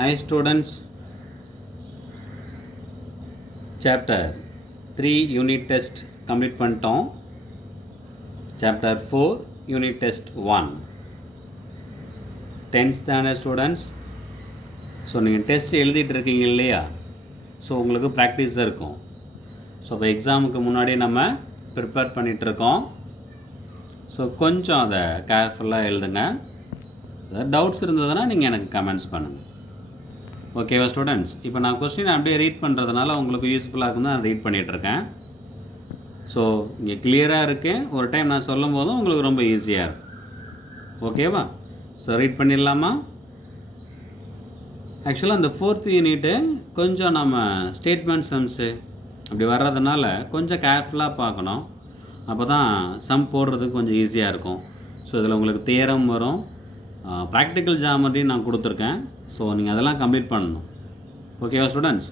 Hi students, chapter 3 unit test complete பண்ணிட்டோம். chapter 4 unit test 1 10th standard students. So நீங்கள் test எழுதிட்டு இருக்கீங்க இல்லையா, ஸோ உங்களுக்கு ப்ராக்டிஸ் தான் இருக்கும். ஸோ இப்போ எக்ஸாமுக்கு முன்னாடி நம்ம ப்ரிப்பேர் பண்ணிகிட்ருக்கோம். ஸோ கொஞ்சம் அதை கேர்ஃபுல்லாக எழுதுங்க. ஏதாவது டவுட்ஸ் இருந்ததுன்னா நீங்கள் எனக்கு கமெண்ட்ஸ் பண்ணுங்கள். ஓகேவா ஸ்டூடெண்ட்ஸ்? இப்போ நான் கொஸ்டின் அப்படியே ரீட் பண்ணுறதுனால உங்களுக்கு யூஸ்ஃபுல்லாக இருக்கும் தான் நான் ரீட் பண்ணிகிட்ருக்கேன். ஸோ இங்கே கிளியராக இருக்குது. ஒரு டைம் நான் சொல்லும் போதும் உங்களுக்கு ரொம்ப ஈஸியாக இருக்கும். ஓகேவா? ஸோ ரீட் பண்ணிடலாமா? ஆக்சுவலாக அந்த 4th யூனிட்டு கொஞ்சம் நம்ம ஸ்டேட்மெண்ட் சம்ஸு அப்படி வர்றதுனால கொஞ்சம் கேர்ஃபுல்லாக பார்க்கணும். அப்போ தான் சம் போடுறதுக்கு கொஞ்சம் ஈஸியாக இருக்கும். ஸோ இதில் உங்களுக்கு தியரம் வரும், ப்ராக்டிக்கல் ஜாமெட்ரி நான் கொடுத்துருக்கேன். ஸோ நீங்கள் அதெல்லாம் கம்ப்ளீட் பண்ணணும். ஓகேவா ஸ்டூடெண்ட்ஸ்?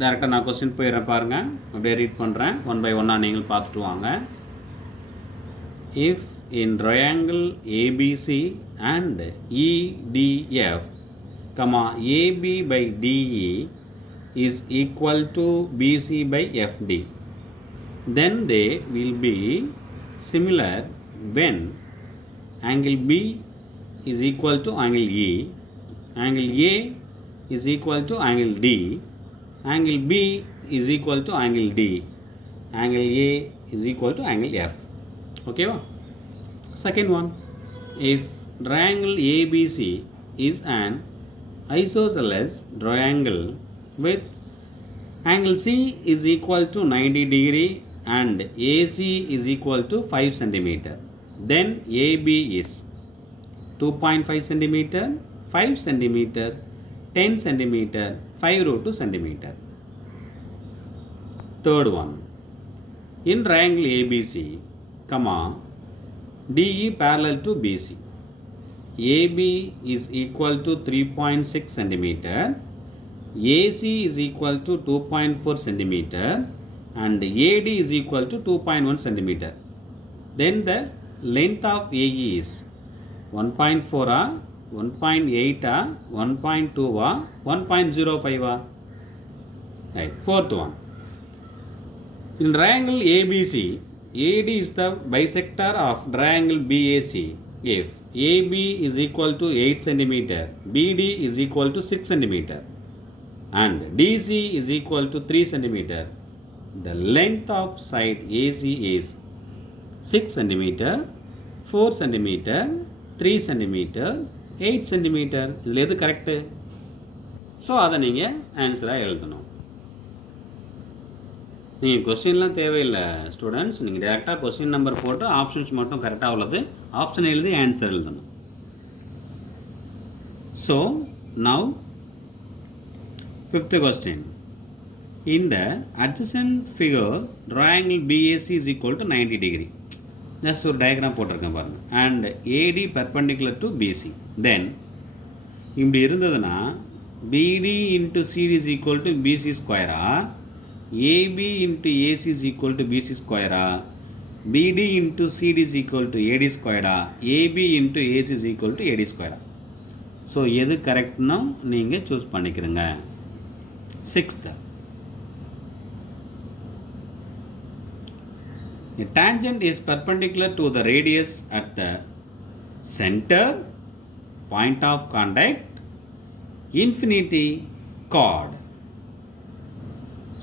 டேரெக்டாக நான் கொஸ்டின் போயிடுறேன் பாருங்கள். அப்படியே ரீட் பண்ணுறேன். 1 by 1 நீங்கள் பார்த்துட்டு வாங்க. If in triangle ABC and EDF, AB by DE is equal to BC by FD, then they will be similar when angle B is equal to angle E, angle A is equal to angle D, angle B is equal to angle D, angle A is equal to angle F. Okay va? Second one, if triangle ABC is an isosceles triangle with angle C is equal to 90 degree and AC is equal to 5 centimeter, then AB is 2.5 centimeter, 5 centimeter, 10 centimeter, 5 root 2 centimeter. Third one, in triangle ABC, DE parallel to BC, AB is equal to 3.6 centimeter, AC is equal to 2.4 centimeter and AD is equal to 2.1 centimeter. Then the length of AE is 1.4 or 1.8 or 1.2 or 1.05 or? Right. Fourth one, in triangle ABC, AD is the bisector of triangle BAC if AB is equal to 8 centimeter, BD is equal to 6 centimeter and DC is equal to 3 centimeter. The length of side AC is 6 centimeter, 4 centimeter, 3 centimeter, 8 centimeter. இதில் எது correct? So அதை நீங்கள் ஆன்சராக எழுதணும். நீங்கள் கொஸ்டின்லாம் தேவையில்லை students. நீங்கள் டேரெக்டாக question number போட்டு ஆப்ஷன்ஸ் மட்டும் கரெக்டாக உள்ளது ஆப்ஷன் எழுதி ஆன்சர் எழுதணும். So now 5th question. In the adjacent figure, triangle BAC is equal to 90 degree. Just ஒரு டயக்ராம் போட்டிருக்கேன் பாருங்கள். And AD perpendicular to BC. Then இப்படி இருந்ததுன்னா BD into CD is equal to BC ஸ்கொயரா, AB into AC is equal to BC ஸ்கொயரா, BD into CD is equal to AD ஸ்கொயரா, AB into AC is equal to AD ஸ்கொயரா. So எது கரெக்ட்னு நீங்கள் choose பண்ணிக்கிறங்க. 6th, a tangent is perpendicular to the radius at the center, point of contact, infinity, chord.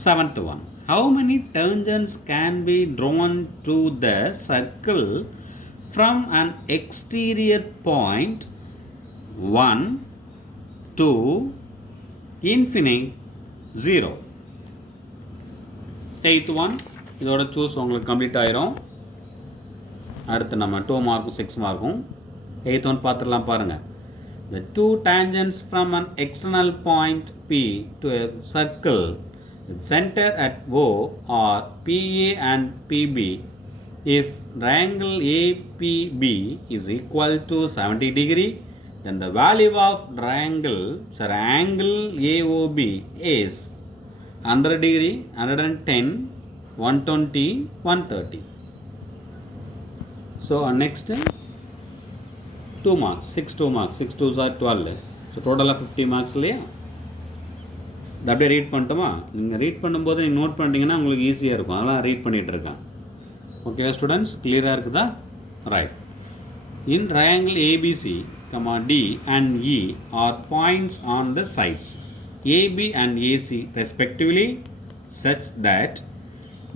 7th one, how many tangents can be drawn to the circle from an exterior point 1 to infinity 0? 8th one, இதோட choose உங்களுக்கு complete ஆயிரும். அடுத்து நம்ம 2 மார்க்கும் 6 மார்க்கும் 8th one பார்த்துடலாம் பாருங்கள். The two tangents from an external point P to a circle with center at O are PA and PB. If triangle APB is equal to 70 degree, then the value of angle AOB is 100 degree, 110, 120, 130. So next 2 marks, 6 2 marks, 6 2s are 12. So total of 50 marks இல்லையா? இதை அப்படியே read பண்ணிட்டோமா? நீங்கள் read பண்ணும்போது நீங்கள் note பண்ணிட்டீங்கன்னா உங்களுக்கு ஈஸியாக இருக்கும். அதெல்லாம் ரீட் பண்ணிகிட்டு இருக்கேன். ஓகேவா ஸ்டூடெண்ட்ஸ்? கிளியராக இருக்குதா? Right. In triangle ABC, D and E are points on the sides AB and AC respectively such that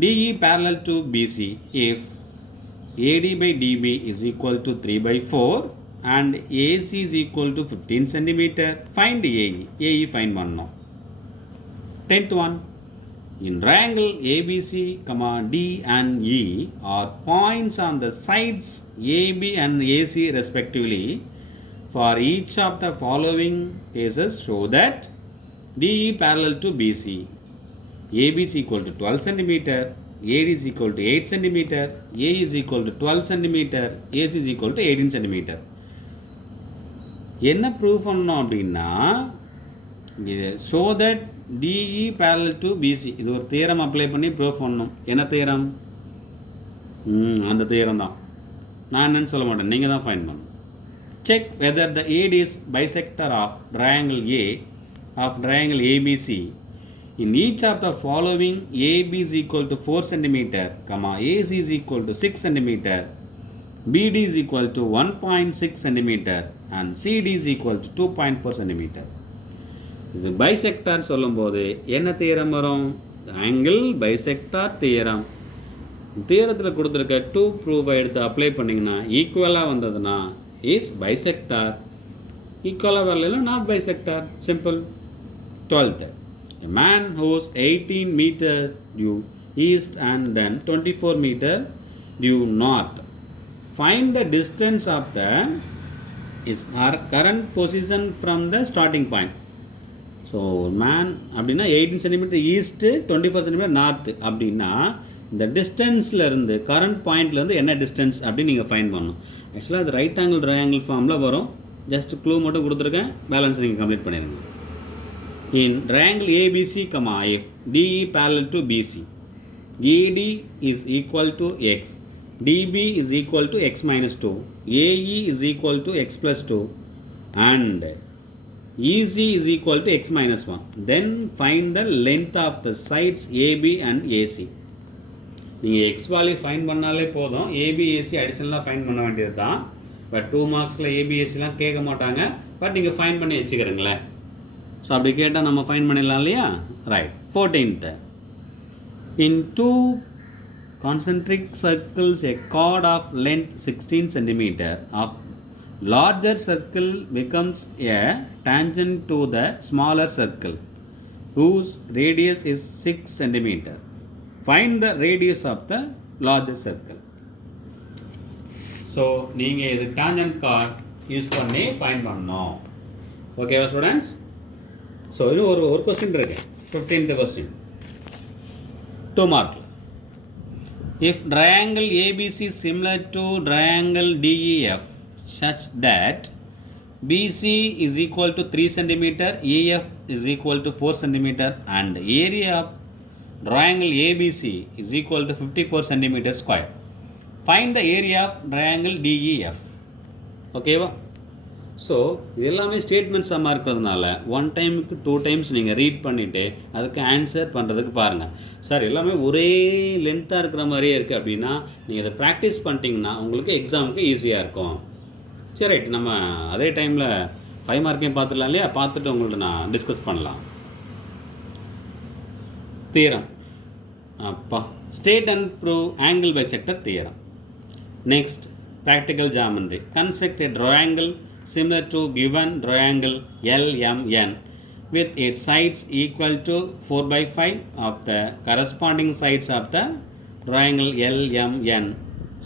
DE parallel to BC if AD by DB is equal to 3 by 4 and AC is equal to 15 cm. Find AE. AE find பண்ணணும். 10th one. In triangle ABC, D and E are points on the sides AB and AC respectively. For each of the following cases, show that DE parallel to BC. AB is equal to 12 cm, AD is equal to 8 cm, AE is equal to 12 cm, AC is equal to 18 cm. என்ன prove பண்ணணும் அப்படின்னா, show that DE parallel to PC, இது ஒரு theorem apply பண்ணி prove பண்ணணும். என்ன theorem? அந்த theorem தான். நான் என்னன்னு சொல்ல மாட்டேன், நீங்கள் தான் ஃபைண்ட் பண்ணணும். Check whether the AD is bisector of triangle A of triangle ABC in each of the following. AB is equal to 4 cm, AC is equal to 6 cm, BD is equal to 1.6 cm and CD is equal to 2.4 cm. இது bisector சொல்லும்போது என்ன theorem வரும்? Angle bisector theorem. தியரத்தில் கொடுத்துருக்க 2 ப்ரூஃபை எடுத்து apply பண்ணிங்கன்னா ஈக்குவலாக வந்ததுன்னா is bisector, ஈக்குவலாக வரலைன்னா not bisector. Simple. 12th. A man whose 18 meter due east and then 24 meter due north. Find the distance of the is our current position from the starting point. So man அப்படின்னா 18 centimetre east, 24 centimetre north அப்படின்னா இந்த டிஸ்டன்ஸ்லேருந்து current பாயிண்ட்லேருந்து என்ன distance அப்படின்னு நீங்கள் find பண்ணணும். ஆக்சுவலாக அது ரைட் ஆங்கிள் ட்ரையாங்கிள் ஃபார்மில் வரும். ஜஸ்ட் க்ளூ மட்டும் கொடுத்துருக்கேன், பேலன்ஸ் நீங்கள் கம்ப்ளீட் பண்ணிடுங்க. In triangle ABC, if DE parallel to BC, AD is equal to X, DB is equal to X minus 2, AE is equal to X plus 2 and EC is equal to X minus 1. Then find the length of the sides AB and AC. நீங்கள் X value fine பண்ணாலே போதும், ஏபிஏசி அடிஷனலாக fine பண்ண வேண்டியது தான். But 2 மார்க்ஸில் ஏபிஏசிலாம் கேட்க மாட்டாங்க, but நீங்கள் fine பண்ணி வச்சுக்கிறீங்களேன். ஸோ அப்படி கேட்டால் நம்ம ஃபைன் பண்ணிடலாம் இல்லையா? Right. 14th. In 2 concentric circles, a chord of length 16 cm of larger circle becomes a tangent to the smaller circle whose radius is 6 cm. Find the radius of the larger circle. So நீங்கள் இது tangent chord use பண்ணி fine பண்ணணும். ஓகேவா students? So இன்னும் ஒரு question இருக்கு. 15th question, 2 mark. If triangle ABC is similar to triangle DEF such that BC is equal to 3 cm, EF is equal to 4 cm and area of triangle ABC is equal to 54 cm square. Find the area of triangle DEF. ஓகேவா? So இது எல்லாமே statement சம்மாக இருக்கிறதுனால 1 டைமுக்கு 2 times நீங்கள் read பண்ணிவிட்டு அதுக்கு answer பண்ணுறதுக்கு பாருங்கள். சார் எல்லாமே ஒரே லென்த்தாக இருக்கிற மாதிரியே இருக்குது அப்படின்னா நீங்கள் அதை ப்ராக்டிஸ் பண்ணிட்டீங்கன்னா உங்களுக்கு எக்ஸாமுக்கு ஈஸியாக இருக்கும். சரி ரைட், நம்ம அதே டைமில் 5 மார்க்கையும் பார்த்துடலாம் இல்லையா? பார்த்துட்டு உங்கள்ட்ட நான் டிஸ்கஸ் பண்ணலாம். தியரம் அப்பா, state and prove angle bisector theorem. Next, practical geometry. Construct a triangle similar to given triangle LMN with its sides equal to 4 by 5 of the corresponding sides of the triangle LMN.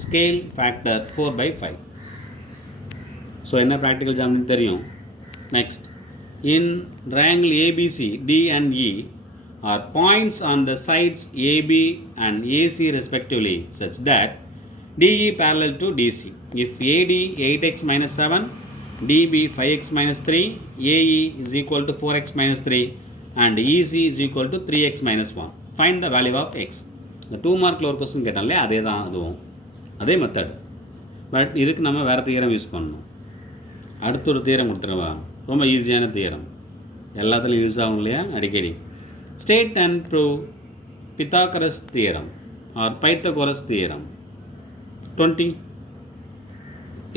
Scale factor 4 by 5. So என்ன practical geometry தெரியும். Next, in triangle ABC, D and E are points on the sides AB and AC respectively such that DE parallel to DC. If AD 8x minus 7, DB 5x minus 3, AE is equal to 4x minus 3 and EC is equal to 3x minus 1. Find the value of x. இந்த 2 மார்க்கில் ஒரு question கேட்டாலே அதே தான், அதுவும் அதே method. But இதுக்கு நம்ம வேறு தியரம் யூஸ் பண்ணணும். அடுத்த ஒரு தியரம் கொடுத்துருவா, ரொம்ப ஈஸியான தியரம், எல்லாத்துலேயும் யூஸ் ஆகும் இல்லையா அடிக்கடி. State and prove Pythagoras theorem or Pythagoras theorem. 20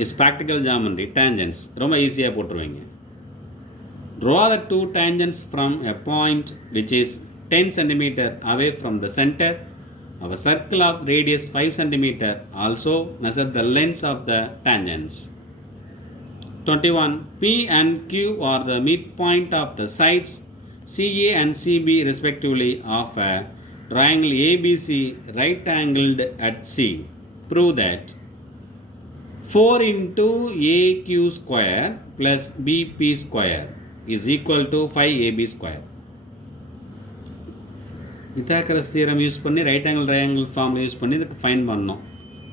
is practical geometry. Tangents ரொம்ப ஈஸியாக போட்டுருவீங்க. Draw the two tangents from a point which is 10 cm away from the center of a circle of radius 5 cm. Also measure the lengths of the tangents. 21. P and Q are the midpoint of the sides CA and CB respectively of a triangle ABC right angled at C. Prove that 4 into AQ square plus BP square is equal to 5AB square. Pythagoras theorem use பண்ணி right angle triangle ஃபார்மில் use பண்ணி இதுக்கு fine பண்ணோம்.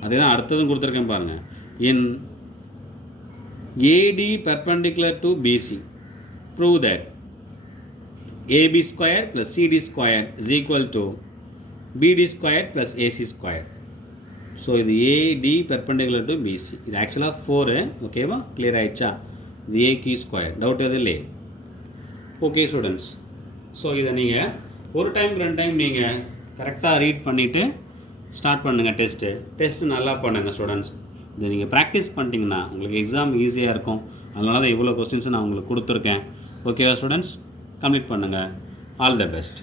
அதே தான் அடுத்ததும் கொடுத்துருக்கேன் பாருங்கள். இன் AD perpendicular to BC, prove that AB square plus CD square is equal to BD square plus AC square. So இது AD perpendicular to BC. இது ஆக்சுவலாக 4 ஓகேவா? கிளியர் ஆகிடுச்சா? இது AQ ஸ்கொயர். டவுட் எதுவும் இல்லை. ஓகே ஸ்டூடெண்ட்ஸ், ஸோ இதை நீங்கள் ஒரு டைம் 2 டைம் நீங்கள் கரெக்டாக ரீட் பண்ணிவிட்டு ஸ்டார்ட் பண்ணுங்கள். டெஸ்ட்டு நல்லா பண்ணுங்கள் ஸ்டூடெண்ட்ஸ். இதை நீங்கள் ப்ராக்டிஸ் பண்ணிட்டீங்கன்னா உங்களுக்கு எக்ஸாம் ஈஸியாக இருக்கும். அதனால தான் இவ்வளோ கொஸ்டின்ஸை நான் உங்களுக்கு கொடுத்துருக்கேன். ஓகேவா ஸ்டூடெண்ட்ஸ்? கம்ப்ளீட் பண்ணுங்கள். All the best.